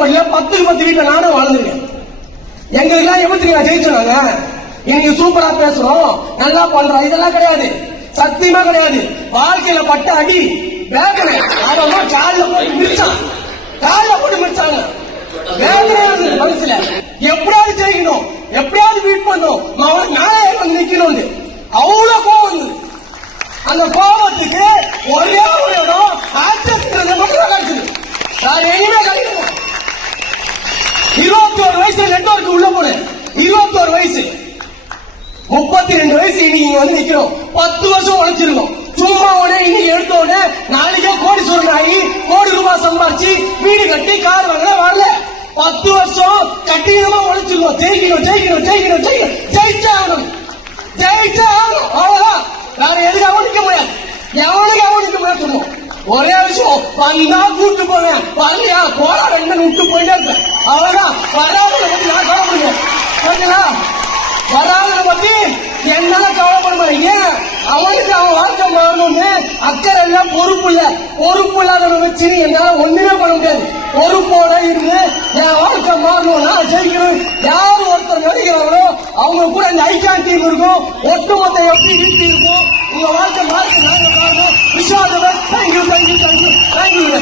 பட்டியல 10க்கு 10 வீட்டுல நானும் வாழ்ந்துருக்கேன். எங்களுக்கு எல்லாம் எப்படி ஜெயிச்சாங்க. இன்னைக்கு சூப்பரா பேசுறோம், நல்லா பண்றோம், இதெல்லாம் கிடையாது, சத்தியமா கிடையாது. வாழ்க்கையில பட்ட அடி வேதனை, அவன் காலில் போட்டு மிதிச்சான், காலில் போட்டு மிதிச்சாங்க. வேதனை மனசுல எப்படியாவது ஜெயிக்கணும், எப்படியாவது வீட் பண்ணணும், நாளே வந்து நிக்கணும். அவ்வளவு கோவம் வந்து அந்த கோபத்துக்கு ஒரே ஒரு இடம் ஆட்சியது மட்டும் நடக்குது. நான் எங்கேயுமே கிடைக்கல. 21 வயசுல நெட்வொர்க் உள்ள போனேன். 21 வயசு, 32 வயசு இன்னைக்கு வந்து நிக்கிறோம். 10 வருஷம் உழைச்சிருக்கோம். சும்மா உடனே இன்னைக்கு எடுத்த உடனே நாளைக்கே கோடீஸ்வரன் ஆகி கோடி ரூபாய் சம்பாதிச்சு வீடு கட்டி கார் வாங்க வரல. 10 வருஷம் கட்டினமா உழைச்சிருக்கோம். ஜெயிக்கணும் ஜெயிக்கணும் ஜெயிக்கணும் ஜெயிக்கணும், ஜெயிச்சாகணும் ஜெயிச்சாகணும். அவ்வளவுதான், வேற எதுக்காகவும் நிக்க முடியாது, எவனுக்காகவும் நிக்க முடியாது. சொல்லுவோம் ஒரே விஷயம், வந்தா கூட்டு போவேன், வரலையா போரா ரெண்டு விட்டு போயிட்டே இருப்பேன். அவ்வளவுதான். வராதனை பத்தி நான் கவலைப்படுவேன். ஓகேங்களா? வராதனை பத்தி என்னால கவலைப்படுவேன். ஏன் அவனுக்கு அவன் வாழ்க்கை மாறணும்னு அக்கறை எல்லாம் பொறுப்பு இல்ல. பொறுப்பு இல்லாதவனை வச்சு என்னால ஒண்ணுமே பண்ண முடியாது. பொறுப்போட இருந்து என் வாழ்க்கை மாறணும்னா ஜெயிக்கணும். யார் ஒருத்தர் நடிக்கிறாங்களோ அவங்க கூட இந்த ஐகான் டீம் இருக்கும். ஒட்டுமொத்த எப்படி வீட்டு இருக்கும். உங்க வாழ்க்கை மாற்றி நாங்க பாருங்க. Vishada thank you thank you thank you thank you.